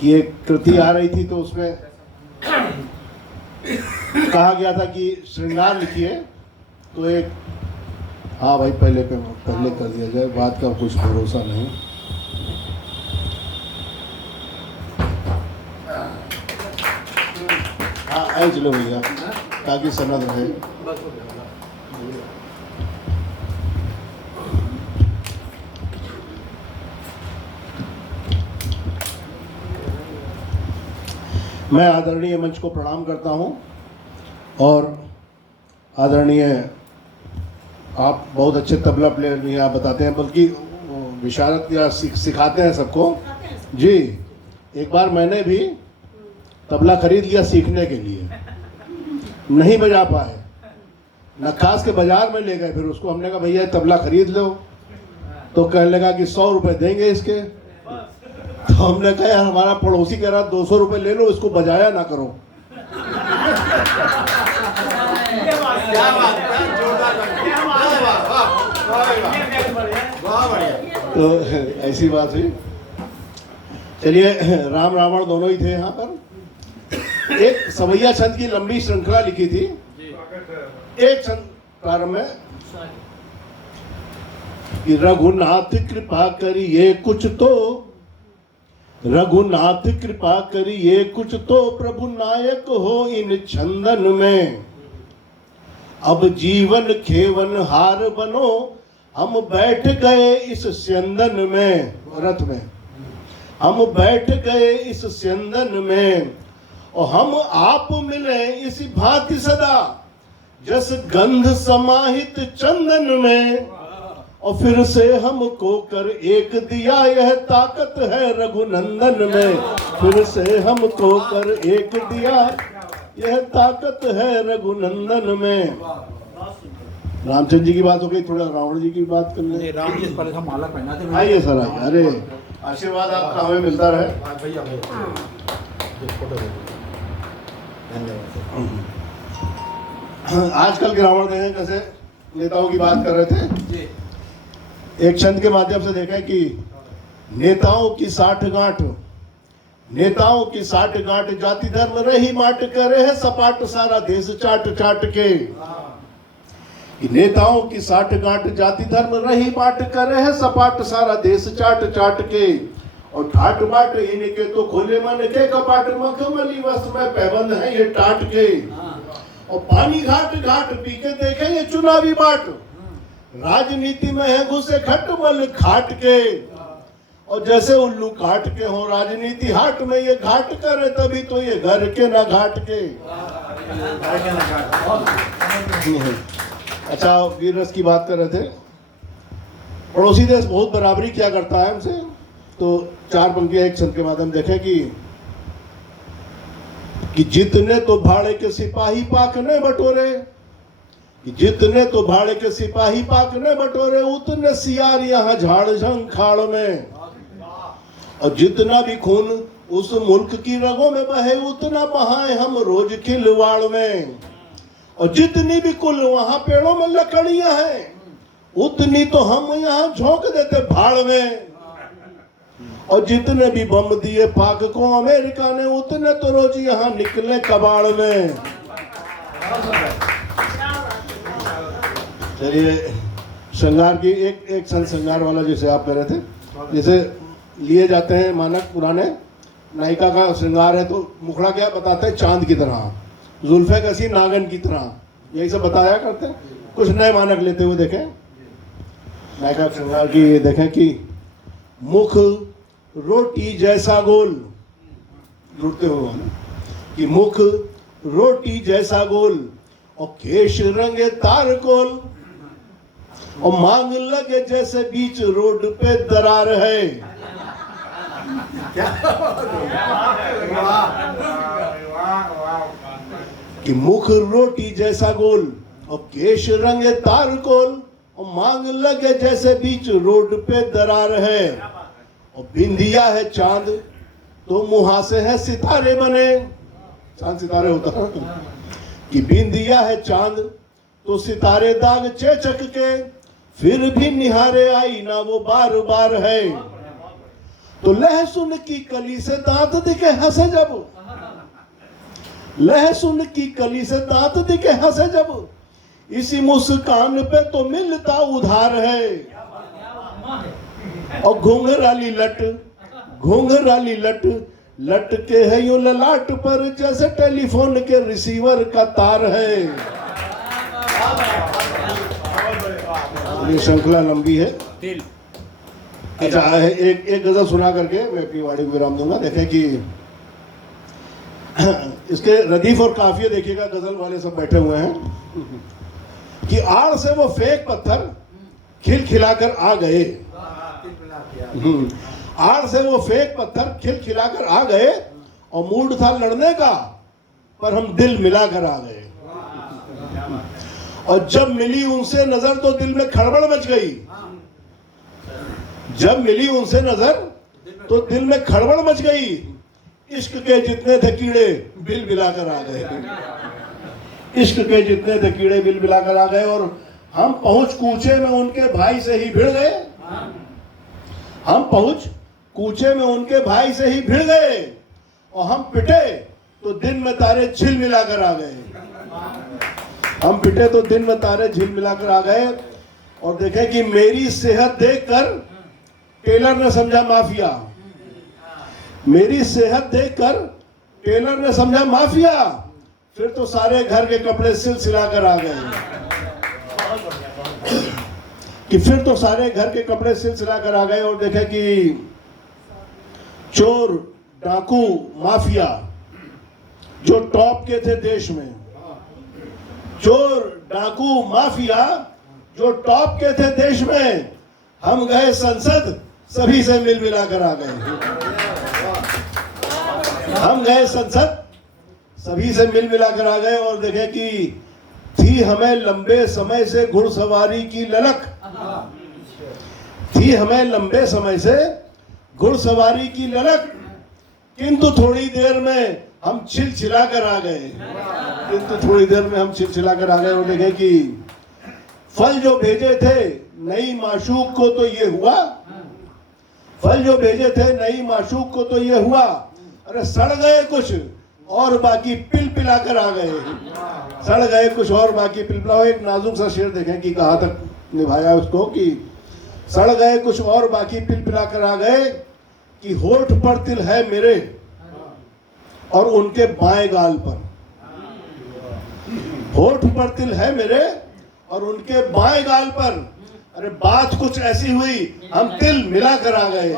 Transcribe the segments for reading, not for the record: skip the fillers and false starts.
कि एक कृति आ रही थी तो उसमें कहा गया था कि श्रृंगार लिखिए, तो एक हाँ भाई पहले कर दिया जाए, बात का कुछ भरोसा नहीं। हाँ आई चलो भैया ताकि सनद रहे। मैं आदरणीय मंच को प्रणाम करता हूं और आदरणीय आप बहुत अच्छे तबला प्लेयर भी आप बताते हैं, बल्कि विशारद या सिखाते हैं सबको जी। एक बार मैंने भी तबला खरीद लिया सीखने के लिए, नहीं बजा पाए, नक्कास के बाजार में ले गए, फिर उसको हमने कहा भैया तबला खरीद लो, तो कहने लगा कि 100 रुपये देंगे इसके। तो हमने कहा यार हमारा पड़ोसी कह रहा 200 रुपये ले लो, इसको बजाया ना करो। तो ऐसी बात हुई। चलिए राम रावण दोनों ही थे यहाँ पर। एक सवैया छंद की लंबी श्रृंखला लिखी थी। एक छंद प्रारंभ में कि रघुनाथ कृपा करिए कुछ तो, रघुनाथ कृपा करिए कुछ तो, प्रभु नायक हो इन छंदन में। अब जीवन खेवन हार बनो, हम बैठ गए इस स्यंदन में, रथ में हम बैठ गए इस स्यंदन में, और हम आप मिले इस भांति सदा, जस गंध समाहित चंदन में। और फिर से हमको कर एक दिया, यह ताकत है रघुनंदन में। फिर से हमको कर एक दिया, यह ताकत है रघुनंदन में। रामचंद्र जी की बात हो गई, थोड़ा रावण जी की बात कर ले। राम जी पर हम माला पहना थे। आइए सर आइए। अरे आशीर्वाद आपका हमें मिलता रहे। भैया धन्यवाद। आजकल के रावण देखें कैसे नेताओं की बात कर रहे थे जी। एक छंद के माध्यम से देखें कि नेताओं की साठगांठ, नेताओं की साठगांठ, जाति धर्म रही माट करे है सपाट सारा देश चाट चाट के। कि नेताओं की साठगांठ, जाति धर्म रही माट करे है सपाट सारा देश चाट चाट के। और ठाट बाट इनके तो खोले मन के कपाट, मखमली वस्त्र में पैबंद है ये टाट के। और पानी घाट घाट पी के देखे ये चुनावी बाट, राजनीति में है घुसे खटमल खाट के। और जैसे उल्लू काट के हो राजनीति हाट में, ये घाट करे तभी तो ये घर के ना घाट के। अच्छा वीर रस की बात कर रहे थे। पड़ोसी देश बहुत बराबरी क्या करता है हमसे, तो 4 पंक्तियां एक छंद के माध्यम देखें कि जितने तो भाड़े के सिपाही पाकने बटोरे, जितने तो भाड़े के सिपाही पाकने बटोरे, उतने सियार यहाँ झाड़ झंखाड़ में। और जितना भी खून उस मुल्क की रगों में बहे, उतना बहाए हम रोज खिलवाड़ में। और जितनी भी कुल वहां पेड़ों में लकड़ियां हैं, उतनी तो हम यहाँ झोंक देते भाड़ में। और जितने भी बम दिए पाक को अमेरिका ने, उतने तो रोज यहाँ निकले कबाड़ में। चलिए श्रृंगार की एक श्रृंगार वाला जैसे आप कह रहे थे, जैसे लिए जाते हैं मानक पुराने, नायिका का श्रृंगार है तो मुखड़ा क्या बताते हैं, चांद की तरह, जुल्फे कैसी नागन की तरह, यही सब बताया करते हैं। कुछ नए मानक लेते हुए देखें नायिका श्रृंगार की, ये देखें कि मुख रोटी जैसा गोल, जुड़ते हुए कि मुख रोटी जैसा गोल, और केश रंगे तारकोल, और मांग लगे जैसे बीच रोड पे दरार है। कि मुख रोटी जैसा गोल, और केश रंगे तारकोल, और मांग लगे जैसे बीच रोड पे दरार है। और बिंदिया है चांद तो मुहासे है सितारे बने, चांद सितारे होता कि बिंदिया है चांद तो सितारे दाग चेचक के, फिर भी निहारे आई ना वो बार बार है। तो लहसुन की कली से दांत दिखे हंसे जब, लहसुन की कली से दांत दिखे हंसे जब, इसी मुस्कान पे तो मिलता उधार है। और घुंघराली लट, घुंघराली लट लटके है यूं ललाट पर जैसे टेलीफोन के रिसीवर का तार है। ये श्रृंखला लंबी है। अच्छा, एक गजल सुना करके मैं अपनी वाणी को विराम दूंगा। देखें कि इसके रदीफ और काफिया देखिएगा, गजल वाले सब बैठे हुए हैं कि आड़ से वो फेंक पत्थर खिलखिलाकर आ गए। आड़ से वो फेंक पत्थर खिलखिलाकर आ गए और मूड था लड़ने का, पर हम दिल मिलाकर आ गए। और जब मिली उनसे नजर तो दिल में खड़बड़ मच गई, जब मिली उनसे नजर तो दिल में खड़बड़ मच गई। इश्क के जितने थे कीड़े बिल बिलाकर आ गए, इश्क के जितने थे कीड़े बिल बिलाकर आ गए। और हम पहुंच कूचे में उनके भाई से ही भिड़ गए, हम पहुंच कूचे में उनके भाई से ही भिड़ गए। और हम पिटे तो दिन में तारे झिल मिलाकर आ गए, हम पिटे तो दिन में तारे झिल मिलाकर आ गए। और देखें कि मेरी सेहत देखकर टेलर ने समझा माफिया, मेरी सेहत देखकर टेलर ने समझा माफिया। फिर तो सारे घर के कपड़े सिला कर आ गए, कि फिर तो सारे घर के कपड़े सिला कर आ गए। और देखे कि चोर डाकू माफिया जो टॉप के थे देश में, चोर डाकू माफिया जो टॉप के थे देश में, हम गए संसद सभी से मिल मिलाकर आ गए, हम गए संसद सभी से मिल मिलाकर आ गए। और देखें कि थी हमें लंबे समय से घुड़सवारी की ललक, थी हमें लंबे समय से घुड़सवारी की ललक, किंतु थोड़ी देर में हम छिलछिला कर आ गए, किंतु थोड़ी देर में हम छिलछिला कर आ गए। और देखें कि फल जो भेजे थे नई माशूक को तो ये हुआ, फल जो भेजे थे नई माशूक को तो ये हुआ, अरे सड़ गए कुछ और बाकी पिल पिला कर आ गए, सड़ गए कुछ और बाकी पिल पिला। एक नाजुक सा शेर देखें कि कहाँ तक निभाया उसको, कि सड़ गए कुछ और बाकी पिल पिला कर आ गए, कि होठ पर तिल है मेरे और उनके बाएं गाल पर, होठ पर तिल है मेरे और उनके बाएं गाल पर, अरे बात कुछ ऐसी हुई हम तिल मिला कर आ गए।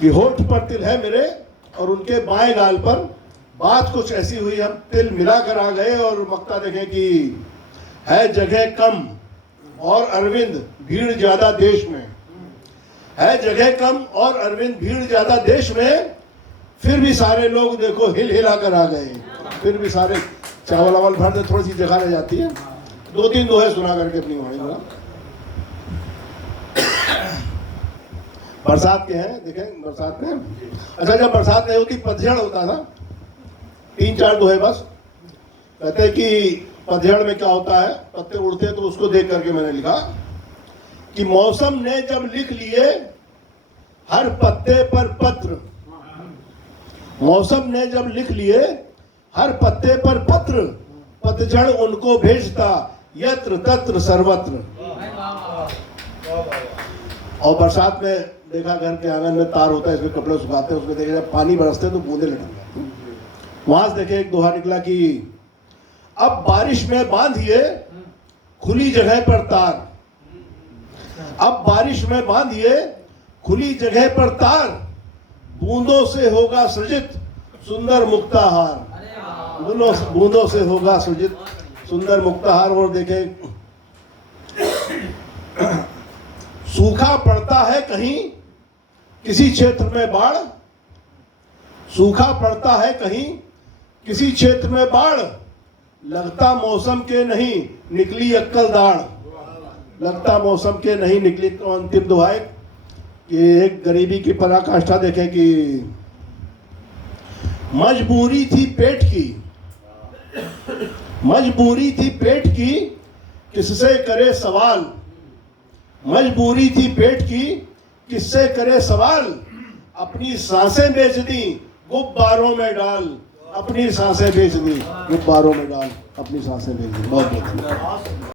कि होठ पर तिल है मेरे और उनके बाएं गाल पर, बात कुछ ऐसी हुई हम तिल मिला कर आ गए। और मक्ता देखें कि है जगह कम और अरविंद भीड़ ज्यादा देश में, है जगह कम और अरविंद भीड़ ज्यादा देश में, फिर भी सारे लोग देखो हिल हिला कर आ गए, फिर भी सारे चावल वावल भर दे, थोड़ी सी जगह रह जाती है। दो तीन दोहे सुना करके अपनी वाणी में। बरसात के हैं, देखें बरसात में, अच्छा जब बरसात नहीं होती पतझड़ होता था, तीन चार दोहे बस। कहते हैं कि पतझड़ में क्या होता है, पत्ते उड़ते हैं, तो उसको देख करके मैंने लिखा कि मौसम ने जब लिख लिए हर पत्ते पर पत्र, मौसम ने जब लिख लिए हर पत्ते पर पत्र, पतझड़ उनको भेजता यत्र तत्र सर्वत्र। और बरसात में देखा घर के आंगन में तार होता है, इसमें कपड़े सुखाते हैं, उसमें देखे जब पानी बरसते तो बूंदे लटक जाती हैं। वहां से देखे एक दोहा निकला कि अब बारिश में बांधिए खुली जगह पर तार, अब बारिश में बांधिए खुली जगह पर तार, बूंदों से होगा सृजित सुंदर मुक्ताहार, बूंदों से होगा सृजित सुंदर मुक्ताहार। और देखे सूखा पड़ता है कहीं किसी क्षेत्र में बाढ़, सूखा पड़ता है कहीं किसी क्षेत्र में बाढ़, लगता मौसम के नहीं निकली अक्कल दाढ़, लगता मौसम के नहीं निकली। तो अंतिम दोहा कि एक गरीबी की पराकाष्ठा देखें कि मजबूरी थी पेट की, मजबूरी थी पेट की, किससे करे सवाल, मजबूरी थी पेट की किससे करे सवाल, अपनी सांसें बेच दी गुब्बारों में डाल, अपनी सांसें बेच दी गुब्बारों में डाल, अपनी सांसें बेच दी। बहुत बहुत धन्यवाद।